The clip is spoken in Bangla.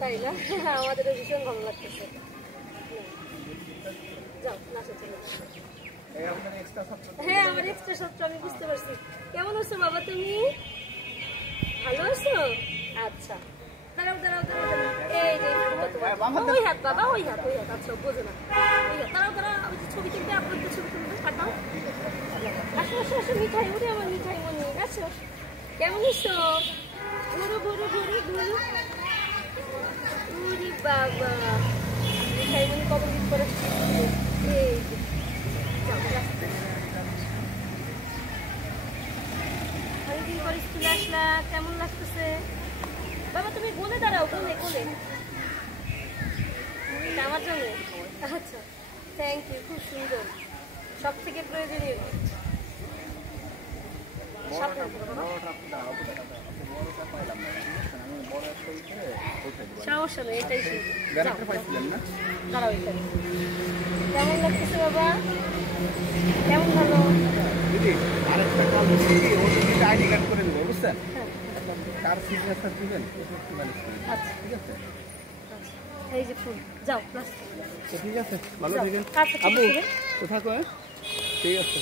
তাই না? আমাদেরও ভীষণ ভালো লাগতেছে। যাও নাচো চলো। হ্যাঁ আমার এক্সট্রা ছাত্র, আমি বুঝতে পারছি। কেমন আছো বাবা তুমি? ভালো আছো? আচ্ছা দাঁড়াও দাঁড়াও দাঁড়াও দাঁড়াও, এই যে ওই হাত বাবা, ওই হাত ওই হাত। আচ্ছা বোঝো না, ওই হাত। দাঁড়াও দাঁড়াও, ওই যে ছবি তুলবে, আপনার তো ছবি তুলবে, কাটাও। আসো আসো আসো, মিঠাই উঠে আমার মিঠাই মনে আসো। কেমন আছো? ঘুরো ঘুরো ঘুরো ঘুরো। উরি বাবা, মিঠাই মনে কত দিন পরে এই অনেকদিন পরে স্কুলে আসলা, কেমন লাগতেছে বাবা? তুমি কোলে দাঁড়াও, কোলে কোলে আমার জন্য। আচ্ছা থ্যাংক ইউ, খুব সুন্দর, সব থেকে প্রয়োজনীয়। সমস্যা নেই, এটাই দাঁড়াও এখানে। কেমন লাগতেছে বাবা? কেমন ভালো? দিদি আরেকটা কাজ আইডি কার্ড করে দেবো, বুঝছেন? কার সিগনেচার দিবেন আচ্ছা ঠিক আছে। এই যে ফুল, যাও প্লাস। ঠিক আছে, ভালো থাকেন। আচ্ছা আবু কোথায় কয়? ঠিক আছে।